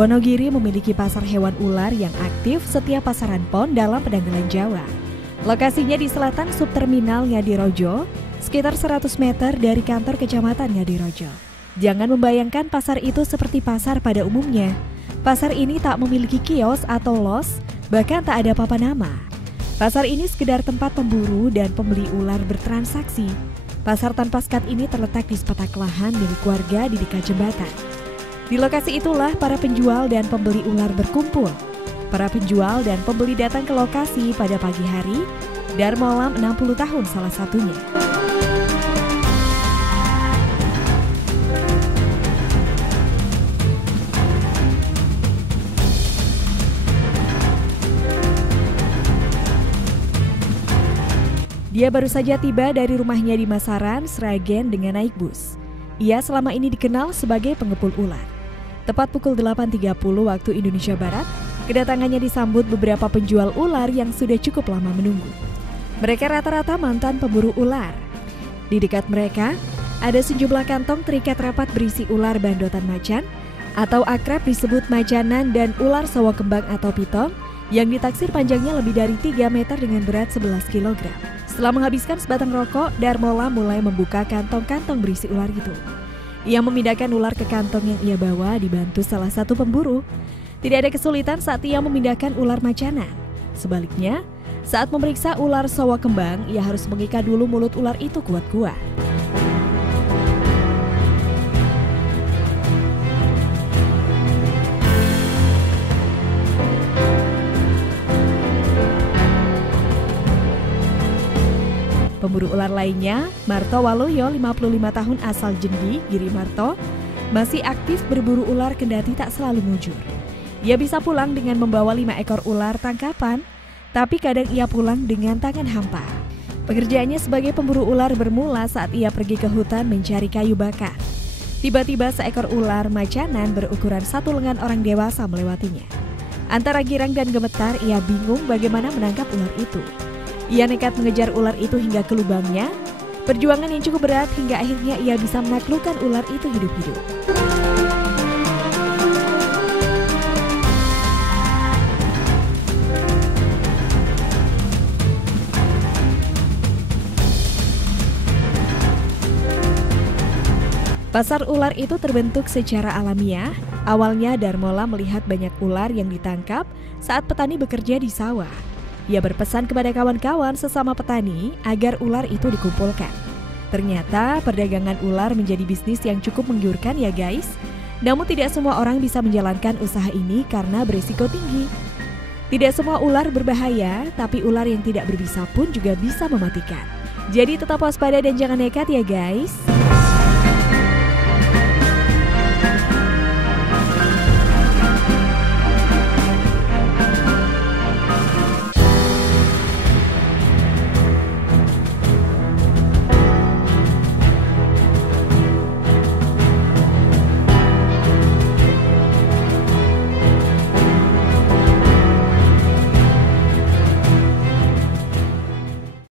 Wonogiri memiliki pasar hewan ular yang aktif setiap pasaran PON dalam Pedanggalan Jawa. Lokasinya di selatan subterminal Ngadirojo, sekitar 100 meter dari kantor kecamatan Ngadirojo. Jangan membayangkan pasar itu seperti pasar pada umumnya. Pasar ini tak memiliki kios atau los, bahkan tak ada papan nama. Pasar ini sekedar tempat pemburu dan pembeli ular bertransaksi. Pasar tanpa sekat ini terletak di sepetak lahan milik warga di dekat jembatan. Di lokasi itulah para penjual dan pembeli ular berkumpul. Para penjual dan pembeli datang ke lokasi pada pagi hari. Darmolam 60 tahun salah satunya. Dia baru saja tiba dari rumahnya di Masaran, Sragen dengan naik bus. Ia selama ini dikenal sebagai pengepul ular. Tepat pukul 8.30 waktu Indonesia Barat, kedatangannya disambut beberapa penjual ular yang sudah cukup lama menunggu. Mereka rata-rata mantan pemburu ular. Di dekat mereka, ada sejumlah kantong terikat rapat berisi ular bandotan macan, atau akrab disebut macanan dan ular sawo kembang atau piton, yang ditaksir panjangnya lebih dari 3 meter dengan berat 11 kg. Setelah menghabiskan sebatang rokok, Darmola mulai membuka kantong-kantong berisi ular itu. Ia memindahkan ular ke kantong yang ia bawa dibantu salah satu pemburu. Tidak ada kesulitan saat ia memindahkan ular macanan. Sebaliknya, saat memeriksa ular sawo kembang, ia harus mengikat dulu mulut ular itu kuat-kuat. Pemburu ular lainnya, Marto Waloyo, 55 tahun asal Jendi, Giri Marto, masih aktif berburu ular kendati tak selalu mujur. Ia bisa pulang dengan membawa 5 ekor ular tangkapan, tapi kadang ia pulang dengan tangan hampa. Pekerjaannya sebagai pemburu ular bermula saat ia pergi ke hutan mencari kayu bakar. Tiba-tiba seekor ular macanan berukuran 1 lengan orang dewasa melewatinya. Antara girang dan gemetar, ia bingung bagaimana menangkap ular itu. Ia nekat mengejar ular itu hingga ke lubangnya. Perjuangan yang cukup berat hingga akhirnya ia bisa menaklukkan ular itu hidup-hidup. Pasar ular itu terbentuk secara alamiah. Awalnya Darmola melihat banyak ular yang ditangkap saat petani bekerja di sawah. Ia berpesan kepada kawan-kawan sesama petani agar ular itu dikumpulkan. Ternyata perdagangan ular menjadi bisnis yang cukup menggiurkan ya guys. Namun tidak semua orang bisa menjalankan usaha ini karena berisiko tinggi. Tidak semua ular berbahaya, tapi ular yang tidak berbisa pun juga bisa mematikan. Jadi tetap waspada dan jangan nekat ya guys.